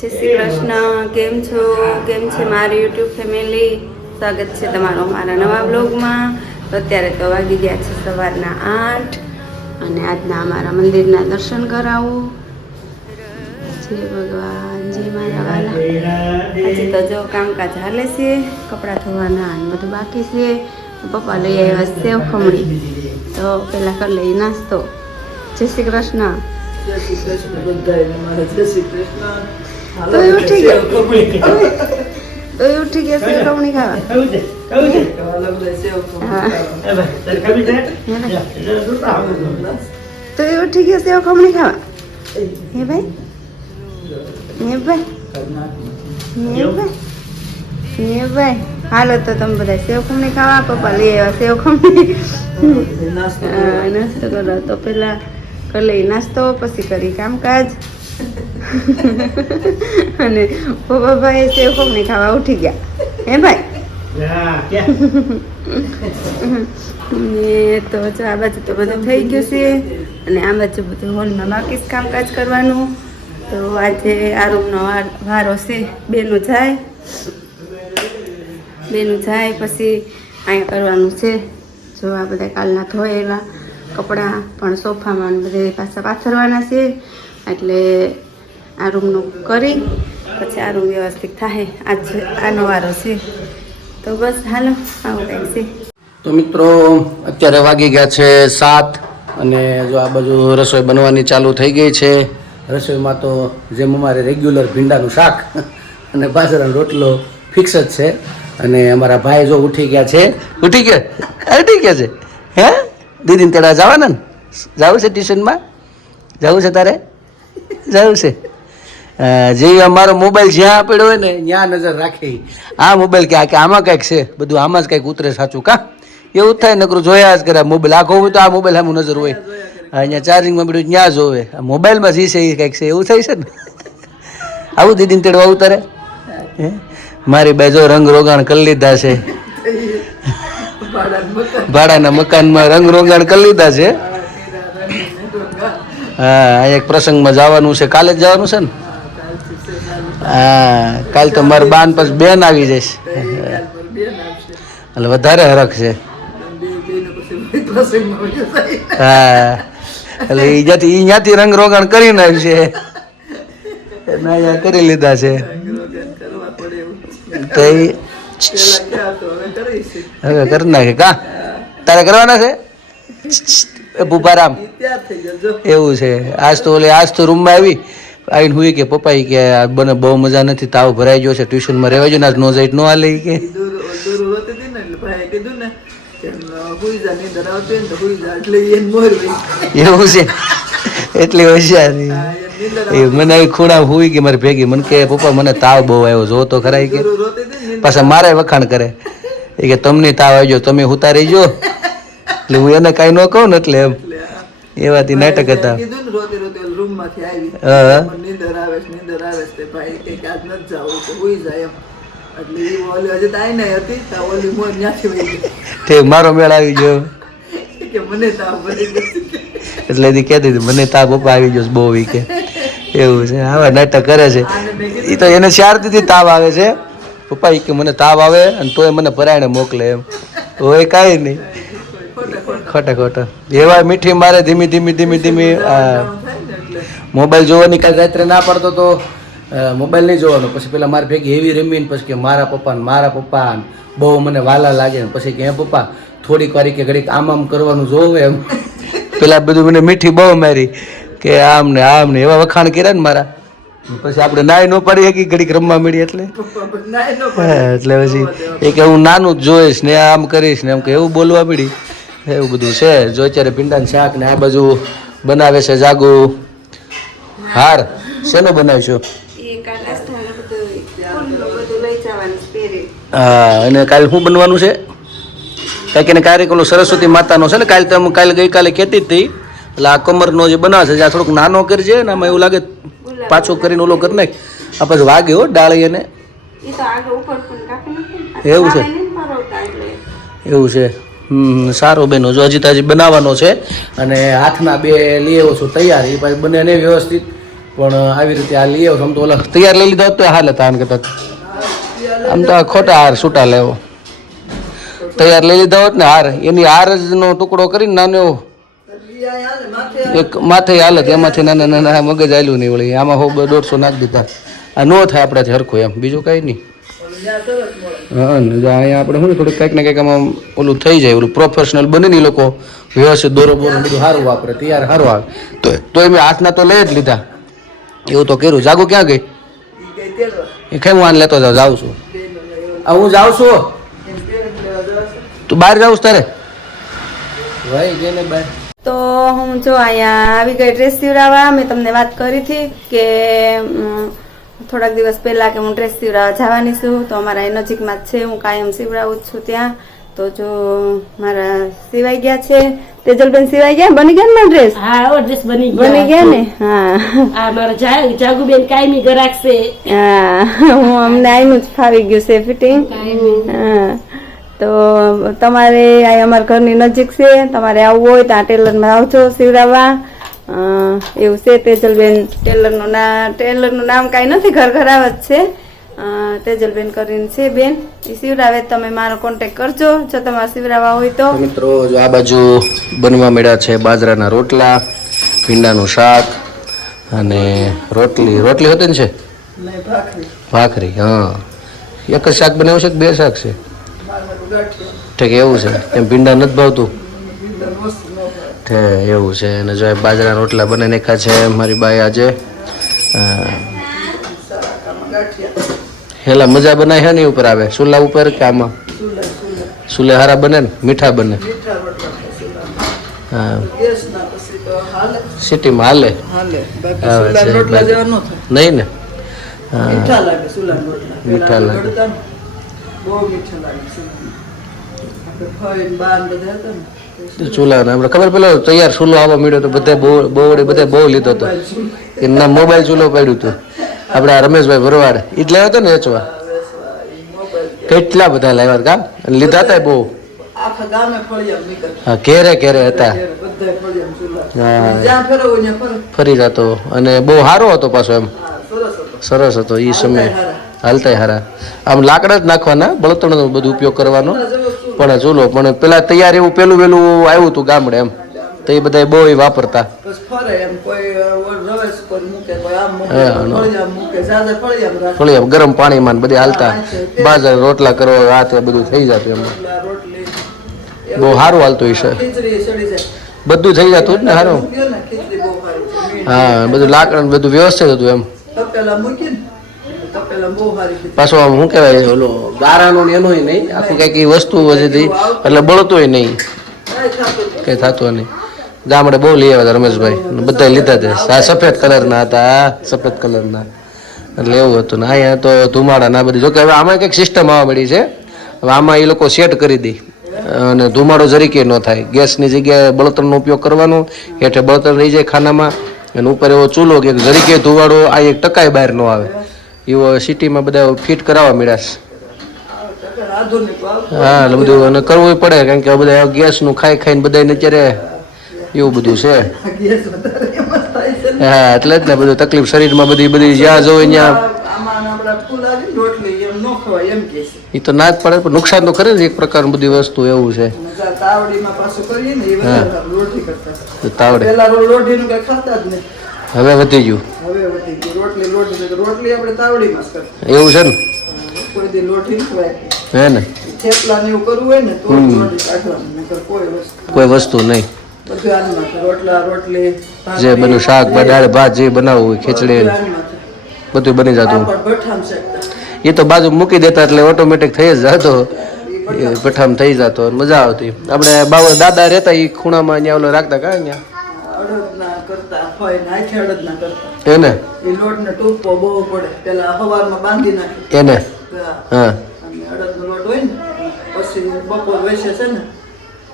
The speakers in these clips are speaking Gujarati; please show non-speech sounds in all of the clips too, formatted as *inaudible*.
જય શ્રી કૃષ્ણ. કેમ છો? કેમ છે મારી યુટ્યુબ ફેમિલી? સ્વાગત છે તમારો મારા નવા બ્લોગમાં. તો અત્યારે તો વાગી ગયા છે સવારના આઠ અને આજના અમારા મંદિરના દર્શન કરાવું. જય ભગવાન, જય મારા વાલા. હજી તો જો કામકાજ હાલે છે, કપડાં ધોવાના અને બધું બાકી છે. પપ્પા લઈ આવ્યા સેવ ખમણી. તો પહેલાં કરી લઈ નાસ્તો. જય શ્રી કૃષ્ણ. જય શ્રી કૃષ્ણ બધા જય શ્રી કૃષ્ણ. હાલો, તો એ ઉઠી ગયો. તોય ઉઠી ગયા સેવ ખમણી ખાવા. ખમણી. હાલો, બધા સેવ ખમણી હા. ખાવા. તો એ ઉઠી ગયા સેવ ખમણી ખાવા. હે ભાઈ? હે ભાઈ? હે ભાઈ? હે ભાઈ? હાલો તો તમે બધા સેવ ખમણી ખાવા પપ્પા લઈ આવ્યા સેવ ખમણી નાસ્તો હા, નાસ્તો કરો. તો પેલા કરી લઈ નાસ્તો પછી કરી કામકાજ. *laughs* અને પપ્પા ભાઈ સેવ ખમણી ખાવા ઉઠી ગયા. હે ભાઈ? તો જો આ બાજુ તો બધું થઈ ગયું છે. અને આ બાજુ બધું હોલમાં બાકી કામકાજ કરવાનું. તો આજે આ રૂમનો વાર- છે. બેનું જાય. બેનું જાય પછી અહીંયા કરવાનું છે. જો આ બધા કાલના ધોયેલા કપડાં પણ સોફામાં બધે પાછા પાથરવાના છે. એટલે આ રૂમનું કરી, પછી આ રૂમ વ્યવસ્થિત થાય. આજ આનો વારો છે. તો બસ, હાલો, આવું કંઈક છે. તો મિત્રો, અત્યારે વાગી ગયા છે સાત અને જો આ બાજુ રસોઈ બનવાની ચાલુ થઈ ગઈ છે. રસોઈમાં તો જેમ અમારે રેગ્યુલર ભીંડાનું શાક *laughs* અને બાજરાનો રોટલો ફિક્સ જ છે. અને અમારા ભાઈ જો ઉઠી ગયા છે. ઉઠી ગયા? ઉઠી ગયા છે? હે? દીદીને તેડા જવાના ને? જવું છે ટ્યુશનમાં જવું છે તારે? જવું છે. જે અમારો મોબાઈલ જ્યાં પડ્યો હોય ને ત્યાં નજર રાખે. આ મોબાઈલ કે આમાં કંઈક છે? બધું આમાં જ કંઈક ઉતરે સાચું કા? એવું થાય નકરું જોયા જ કરે. મોબાઈલ આખો હોય તો આ મોબાઈલ આમ નજર હોય. અહીંયા ચાર્જિંગમાં પડ્યું ત્યાં જોવે આ મોબાઈલમાં જે છે એ કંઈક છે એવું થાય છે ને? આવું દીદીને તેડવા ઉતારે? હે? મારી બાજુ રંગ રોગાણ કરી લીધા છે. ભાડાના મકાનમાં રંગ રોગાણ કરી લીધા છે. હા એક પ્રસંગમાં જવાનું છે કાલે જ જવાનું છે ને. હા કાલ તો મારે બાન પછી બેન આવી એ આવશે. એટલે વધારે હરખ છે. હા એટલે એ જ્યાંથી એ ત્યાંથી રંગ રોગાણ કરી આવ્યું છે ના કરી લીધા છે. તો હતો, હવે કરી નાખે કા તારે કરવાના છે એ ભૂપારામ. એવું છે. આજ તો ઓલે આજ તો રૂમમાં આવી. આવીને હું કે પપ્પા કે બને બહુ મજા નથી તાવ ભરાઈ ગયો છે ટ્યુશનમાં રહેવા જો ને આજ નો જાય નો હાલે કે. એવું છે. એટલી હોશિયારી એ મને ખૂણા હુઈ કે મારી ભેગી. મને કે પપ્પા મને તાવ બહુ આવ્યો જો તો ખરા કે. પાછા મારે વખાણ કરે. એ કે તમને તાવ આવી ગયો તમે હુતા રહી જો એટલે હું એને કાંઈ ન કહું ને એટલે એમ. એવાથી નાટક હતા. કીધું રોતી આવી. હા. નીંદર આવે છે નીંદર આવે છે તે ભાઈ કે કે આજ નથી જાવું તો હુઈ જાય એમ. એટલે ઈ ઓલી હજી તો આઈને હતી તો ઓલી મોર ન્યાથી વહી તે મારો મેળ આવી ગયો. કે મને તાવ ભરી ગયો એટલે એની કહેતી હતી મને તાવ પપ્પા આવી ગયો બહુ વીકે. એવું છે. આવા નાટક કરે છે. એ તો એને શારદીથી તાવ આવે છે. પપ્પા એ કે મને તાવ આવે અને તોય મને પરાયણે મોકલે એમ. હોય કાંઈ નહીં ખોટા ખોટા. એવા મીઠી મારે ધીમી ધીમી ધીમી ધીમી ને મોબાઈલ જોવાની કાલ રાત્રે ના પડતો તો મોબાઈલ નહીં જોવાનો. પછી પેલા મારી ભેગી એવી રમીને પછી કે મારા પપ્પાને મારા પપ્પા ને બહુ મને વાલા લાગે ને પછી કે હે પપ્પા થોડીક વારી કે ઘડીક આમ આમ કરવાનું જોવે એમ. પેલા બધું મને મીઠી બહુ મારી કે આમ ને આમ ને એવા વખાણ કર્યા ને મારા. પછી આપણે નાય ન પડી કે ઘડીક રમવા મળી એટલે. ન એટલે પછી એ કે હું નાનું જ જોઈશ ને આમ કરીશ ને એમ કે એવું બોલવા મળી એવું બધું છે. જો અત્યારે ભીંડાનું શાક ને આ બાજુ બનાવે છે જાગુ. હાર શેનો બનાવશો? હા અને કાલે શું બનવાનું છે? કાંઈક એને કાર્યક્રમ સરસ્વતી માતાનો છે ને કાલે તમે કાલે ગઈકાલે કહેતી હતી. એટલે આ કમરનો જે બનાવે છે જે આ થોડુંક નાનો કરજે ને આમાં એવું લાગે પાછો કરીને ઓલો કરી નાખ. આ પછી વાગે હો ડાળી એને. એવું છે? એવું છે. સારું બેન જો હજી હજી બનાવવાનો છે અને હાથના બે લઈ આવો છું તૈયાર એ પાછી બંનેને વ્યવસ્થિત. પણ આવી રીતે આ લઈ આવો આમ તો ઓલા તૈયાર લઈ લીધા તો હાલ હતા આમ કહેતા આમ તો ખોટા હાર છૂટા લેવો. તૈયાર લઈ લીધા હોત ને હાર એની હાર નો ટુકડો કરીને નાનો એવો. હાલે, એક માથે હાલત એમાંથી નાના નાના મગજ આલ્યું નહીં વળી. આમાં હો દોઢસો નાખી દીધા. આ નો થાય આપણાથી હરખું એમ. બીજું કાંઈ નહીં. હા આપણે શું થોડુંક કંઈક ને કંઈક આમાં ઓલું થઈ જાય, ઓલું પ્રોફેશનલ બને ને લોકો, વ્યવસ્થિત દોરો બોરો બધું સારું વાપરે, તૈયાર સારું આવે. તો તો એમ હાથના તો લઈ જ લીધા. એવું તો કર્યું. જાગો ક્યાં ગઈ? એ હું આને લેતો જાઉં જાઉં છું. આ હું જાઉં છું? તું બહાર જાઉં તારે? ભાઈ જઈને બહાર. તો હું જો અહીંયા આવી ગઈ ડ્રેસ સીવડાવવા. મેં તમને વાત કરી હતી કે થોડાક દિવસ પહેલા કે હું ડ્રેસ સીવડાવવા જવાની છું તો અમારા એ નજીકમાં જ છે હું કાયમ સીવડાવું છું ત્યાં. તો જો મારા સિવાઈ ગયા છે તેજલબેન સિવાઈ ગયા? બની ગયા ને ડ્રેસ? હા હવે ડ્રેસ બની ગયા. બની ગયા ને? હા. આ મારા જાગુબેન કાયમી ગરાક છે હા હું અમને આઈનું જ ફાવી ગયું છે ફિટિંગ. હા. તો તમારે આ અમારા ઘરની નજીક છે તમારે આવવું હોય તો આ ટેલરમાં આવજો સીવડાવવા. એવું છે તેજલબેન ટેલરનું ના ટેલરનું નામ કાંઈ નથી ઘર ઘર આવે જ છે. તેજલબેન કરીને છે બેન. એ શિવરાવે તમે મારો કોન્ટેક કરજો જો તમારે શિવરાવા હોય તો. મિત્રો જો આ બાજુ બનવા મળ્યા છે બાજરાના રોટલા ભીંડાનું શાક અને રોટલી. રોટલી હતી ને છે? ભાખરી. ભાખરી હા. એક જ શાક બનાવ્યું છે કે બે શાક છે? ઠીક એવું છે. એમ ભીંડા નથી ભાવતું? એવું છે. અને જો બાજરાના રોટલા બને નાખ્યા છે મારી બાઈ આજે. હેલા મજા બનાવી હે ને ઉપર આવે? સુલા ઉપર કે આમાં? ચૂલા હારા બને ને? મીઠા બને. હા. સિટીમાં હાલે? નહીં ને? મીઠા લાગે મીઠા લાગે. બહુ મીઠા લાગે ચૂલા ને આપણે ખબર પેલો તૈયાર ચૂલો આવવા મળ્યો તો બધે બહુ બહુ બધે બહુ લીધો હતો. એમના ના મોબાઈલ ચૂલો પડ્યું હતું. આપણે આ રમેશભાઈ ભરવાડ. એ જ લાવ્યો હતો ને વેચવા. કેટલા બધા લાવ્યા હતા કાં? લીધા હતા. બહુ હા ઘેરે ઘેરે હતા. ફરે. જતો. અને બહુ સારો હતો પાછો એમ. સરસ હતો. એ સમય. હાલતા હારા. આમ લાકડા જ નાખવાના બળતણનો બધો ઉપયોગ કરવાનો. પણ ચૂલો પણ પેલા તૈયાર એવું પેલું વેલું આવ્યું હતું ગામડે એમ. તો એ બધા બહુ વાપરતા. આમ ગરમ પાણીમાં બધે હાલતા. બાજર રોટલા કરો આ તે બધું થઈ જતું એમ. બહુ સારું હાલતું હશે. બધું થઈ જતું જ ને સારું. હા બધું લાકડા બધું વ્યવસ્થિત હતું એમ. પાછું આમ શું કહેવાય ઓલો ગારાનું ને એનું નહીં આખું કંઈક ઈ વસ્તુ હતી. એટલે બળતોય નહીં. કંઈ થતું નહીં. ગામડે બહુ લઈ આવ્યા રમેશભાઈ. બધા લીધા છે આ સફેદ કલરના હતા સફેદ કલરના. એટલે એવું હતું. ને અહીંયા તો ધુમાડા ના બધી. જોકે હવે આમાં કંઈક સિસ્ટમ આવવા મળી છે. હવે આમાં એ લોકો સેટ કરી દે. અને ધુમાડો જરીકે ન થાય. ગેસની જગ્યાએ બળતણનો ઉપયોગ કરવાનો. હેઠે બળતણ રહી જાય ખાનામાં. અને ઉપર એવો ચૂલો કે જરીકે ધુવાડો આ એક ટકાય બહાર ન આવે. એવો સિટીમાં બધા ફિટ કરાવવા મળ્યા છે. હા એટલે બધું અને કરવું પડે કારણ કે બધા ગેસનું ખાઈ ખાઈને બધાને અત્યારે એવું બધું છે. હા એટલે જ ને બધું તકલીફ શરીરમાં બધી બધી જ્યાં જોઈ ત્યાં. એ તો ના જ પડે પણ નુકસાન તો કરે ને એક પ્રકારનું બધી વસ્તુ એવું છે. તાવડે. હવે વધી ગયું. હવે રોટલી રોટલી આપણે તાવડીમાં જ કરતા એવું છે ને? કોઈ દી લોટી હે ને? થેપલા ને એવું કરવું હોય ને તો જ રોટી કાઢવાની કોઈ વસ્તુ કોઈ વસ્તુ નહીં. બધું આનમાં રોટલા રોટલી જે બન્યું શાક દાળ ભાત જે બનાવવું હોય ખીચડી. બધું બની જતું. એ તો બાજુ મૂકી દેતા એટલે ઓટોમેટિક થઈ જ જતો. પઠામ થઈ જતો મજા આવતી. આપણે બાવ દાદા રહેતા એ ખૂણામાં અહીંયા ઓલો રાખતા કા અહીંયા? કરતા હોય ને આખે અડદના કરતા. એને? એ લોટને ટૂંપો બહુ પડે. પેલા હવારમાં બાંધી નાખે. એને? હા. અને અડદનો લોટ હોય ને પછી બપોર વેસે છે ને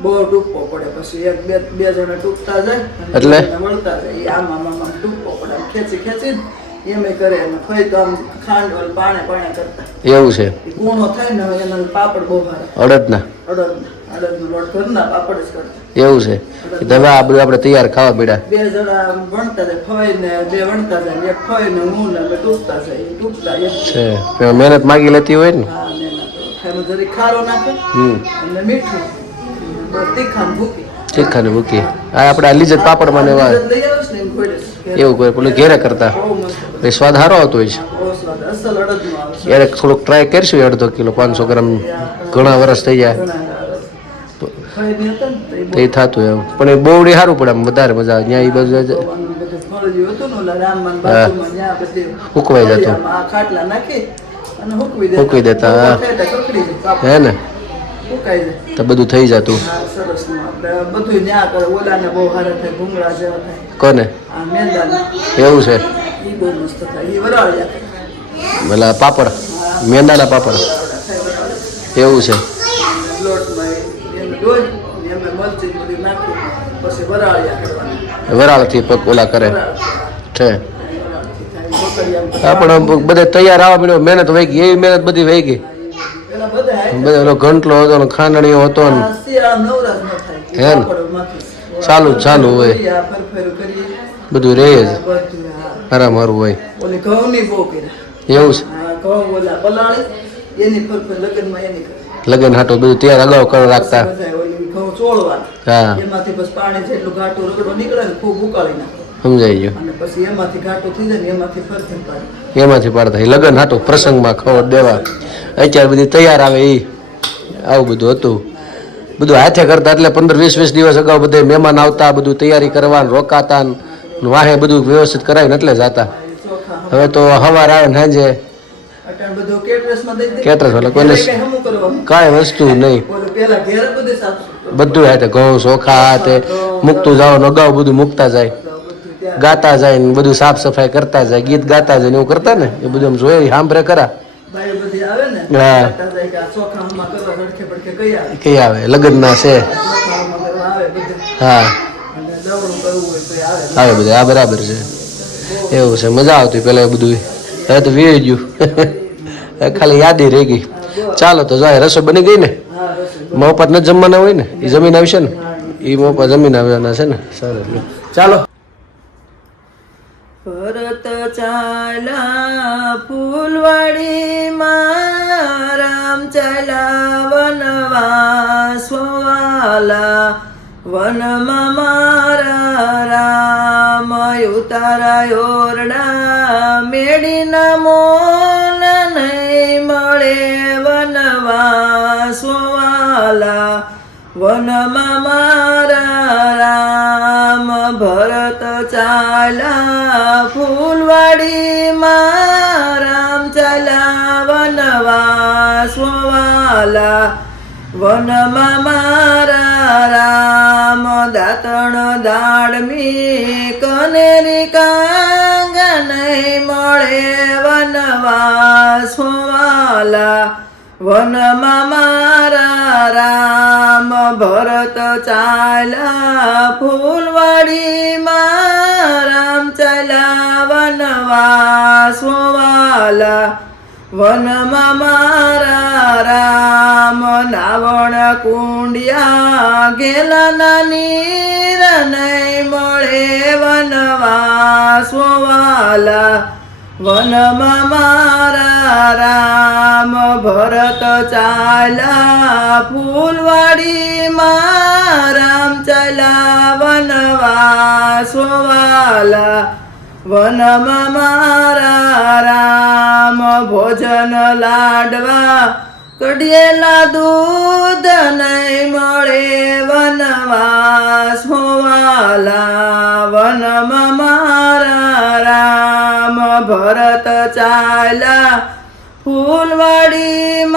બહુ ટૂંપો પડે. પછી એક બે બે જણા ટૂંકતા જાય એટલે? વળતા જાય. આમાં આમ ટૂંપો પડે. ખેંચી ખેંચી ને એમ કરે. અને ખોઈ તો આમ ખાંડ ઓલ પાણે પાણે કરતા. એવું છે? ગુણો થાય ને એના પાપડ બહુ અડદના? અડદ અડદનો લોટ ઘરના પાપડ જ કરતા. એવું છે. તો હવે આ બધું આપણે તૈયાર ખાવા પીડા બે જણા ભણતા જાય ને બે ભણતા જાય એક ને હું ને અમે તૂટતા જાય તૂટતા છે. મહેનત માગી લેતી હોય ને. જરી ખારો નાખે અને મીઠું. તીખા ને ભૂકી. તીખાને મૂકી આ આપણે આ લીજત પાપડમાં એવા. એવું કોઈ પેલું ઘેરે કરતા. એ સ્વાદ સારો આવતો હોય છે. ક્યારેક થોડુંક ટ્રાય કરશું અડધો કિલો પાંચસો ગ્રામ. ઘણા વર્ષ થઈ જાય. એ એ થતું એમ. પણ એ બહુ સારું પડે આમ વધારે મજા આવે. ત્યાં એ બધું હુકવાઈ જતું. હુકવી દેતા. હા. ને? તો બધું થઈ જતું. કોને? એવું છે. પેલા પાપડ. મેંદાના પાપડ. એવું છે લોટમાં એને ડોઈ ને એમાં મરચી ને બધું નાખી પછી વરાળ્યા કરવાના વરાળથી પગ ઓલા કરે. છે. આપણે બધે તૈયાર આવવા મળ્યો. મહેનત વહી ગઈ. એવી મહેનત બધી વહી ગઈ. બધા ઓલો ઘંટલો હતો ને ખાંડણીઓ હતો ને. હે ને? ચાલુ ચાલુ હોય. બધું રહે જ. હારા મારું હોય. એવું છે? લગન હાટો બધું તૈયાર અગાઉ કરી રાખતા. ઘઉં ચોળવાના હા. એમાંથી બસ પાણી જેટલું ઘાટું રગડો નીકળે ને ખૂબ ઉકાળી નાખે સમજાઈ ગયું. અને પછી એમાંથી ઘાટું થઈ જાય ને એમાંથી ફરફેર પાડી. એમાંથી પાડતા એ લગ્ન હાટું પ્રસંગમાં ખબર દેવા. અત્યારે બધી તૈયાર આવે એ આવું બધું હતું. બધું હાથે કરતા એટલે પંદર વીસ વીસ દિવસ અગાઉ બધે મહેમાન આવતા બધું તૈયારી કરવાનું રોકાતા વાહે બધું વ્યવસ્થિત કરાવીને એટલે જતા. હવે તો હવાર આવે ને સાંજે. કેટરસ એટલે કોઈને કઈ વસ્તુ નહીં. બધું હાથે ઘઉં ચોખા હાથે મૂકતું જવાનું અગાઉ બધું મૂકતા જાય. ગાતા જાય ને બધું સાફ સફાઈ કરતા જાય ગીત ગાતા જાય ને એવું કરતા ને? એ બધું જોઈએ સાંભળે કરા હા. કઈ આવે? લગ્ન ના છે. હા. આવે. બધા આ બરાબર છે. એવું છે મજા આવતી પેલા બધું હવે તો વી ગયું ખાલી યાદી રહી ગઈ. ચાલો તો જાય રસોઈ બની ગઈ ને? મોપત ન જમવાના હોય ને એ જમીન આવશે ને. એ મોપા જમીન આવવાના છે ને. સારું ચાલો. ભરત ચાલા ફૂલવાડીમાં રામ ચાલા વનવા સોવાલા. વનમાં મારા રામ ઉતારા ઓરડા મેડીના મોલ વનમાં મારા રામ ભરત ચાલા ફૂલવાડી રામ ચાલા વનવાસ વાલા વનમાં મારા રામ દાતણ દાડમી, કનેરી કાંગન મળે વનવાસ વાલા વનમાં મારા રામ ભરત ચાલા ફૂલવાડીમાં રામ ચાલા વનવાસ વાલા વનમાં મારા રામ નાવણ કુંડિયા ગેલા નાની નહીં મળે વનવાસ વાલા વનમાં મારા રામ ભરત ચાલા ફૂલવાડીમાં રામ ચાલા વનવાસ વાલા વનમાં મારા રામ ભોજન લાડવા કઢિયેલા દૂધ નહીં મળે ભરત ચાલા ફૂલવાડીમાં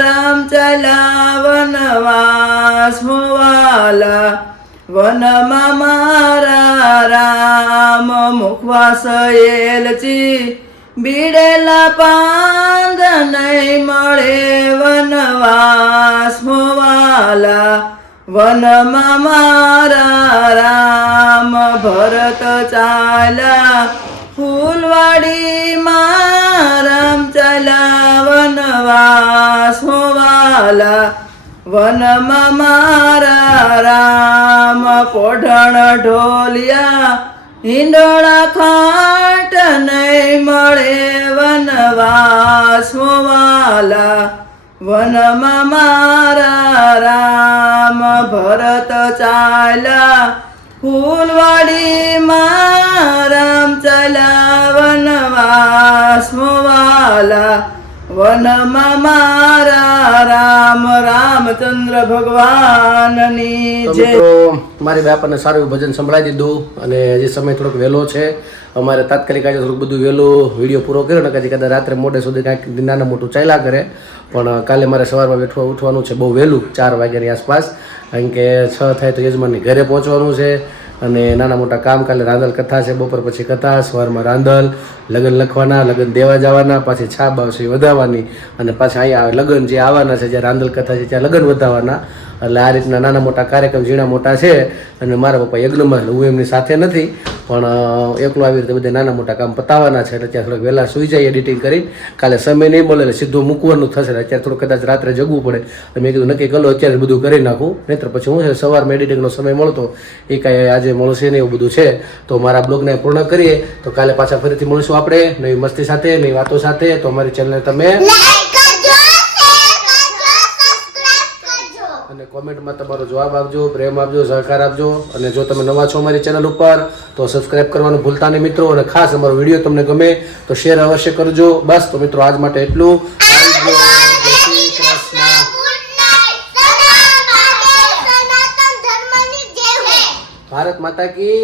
રામ ચાલા વનવાસ હોવાલા વનમાં મારા રામ મુખવાસ એલચી બીડેલા પાંદ નહીં મળે વનવાસ હોવાલા વનમાં મારા રામ ભરત મારામ ચલા રામ ચાલા વનવાસ હોવાલા. વનમાં મારા રામ કોઢણ ઢોલિયા. હિંડોળા ખાટ નહીં મળે વનવાસ હોવાલા. વનમાં મારા રામ ભરત ચાલ્યા. ફૂલવાડીમાં રામ ચલા વનવાસ વાલા વનમાં મારા રામ રામચંદ્ર ભગવાનની જય મારી બાપાને સારું ભજન સંભળાવી દીધું અને હજી સમય થોડોક વહેલો છે અમારે તાત્કાલિક આજે થોડુંક બધું વહેલું વીડિયો પૂરો કર્યો ને કદી કદાચ રાત્રે મોડે સુધી કાંઈક નાના મોટું ચાલ્યા કરે પણ કાલે મારે સવારમાં બેઠવા ઉઠવાનું છે. બહુ વહેલું, ચાર વાગ્યાની આસપાસ. કારણ કે છ થાય તો યજમાનની ઘરે પહોંચવાનું છે. અને નાના મોટા કામ, કાલે રાંધલ કથા છે, બપોર પછી કથા, સવારમાં રાંધલ લગ્ન લખવાના, લગ્ન દેવા જવાના, પાછી છાપ આવશે વધારવાની અને પાછા અહીંયા લગ્ન જે આવવાના છે જ્યાં રાંધલ કથા છે, ત્યાં લગ્ન વધાવવાના. એટલે આ રીતના નાના મોટા કાર્યક્રમ, ઝીણા મોટા છે અને મારા પપ્પા યજ્ઞમાં. હું એમની સાથે નથી. પણ એકલો આવી રીતે બધા નાના મોટા કામ પતાવવાના છે, એટલે ત્યાં થોડોક વહેલા સુઈ જાય એડિટિંગ કરી કાલે સમય નહીં મળે એટલે સીધું મૂકવાનું થશે અત્યારે થોડું કદાચ રાત્રે જગવું પડે. મેં કીધું નક્કી કરો અત્યારે બધું કરી નાખું. નહીંતર પછી હું છે સવારમાં એડિટિંગનો સમય મળતો, એ કાંઈ આજે મળશે ને એવું બધું છે. તો મારા બ્લોગને પૂર્ણ કરીએ. તો કાલે પાછા ફરીથી મળીશું આપણે નવી મસ્તી સાથે, નવી વાતો સાથે. તો અમારી ચેનલને તમે અને કોમેન્ટમાં તમારો જવાબ આપજો પ્રેમ આપજો સહકાર આપજો. અને જો તમે નવા છો અમારી ચેનલ ઉપર તો સબસ્ક્રાઇબ કરવાનું ભૂલતા નહીં મિત્રો. અને ખાસ અમારો વીડિયો તમને ગમે તો શેર અવશ્ય કરજો. બસ તો મિત્રો આજ માટે એટલું. ભારત માતા કી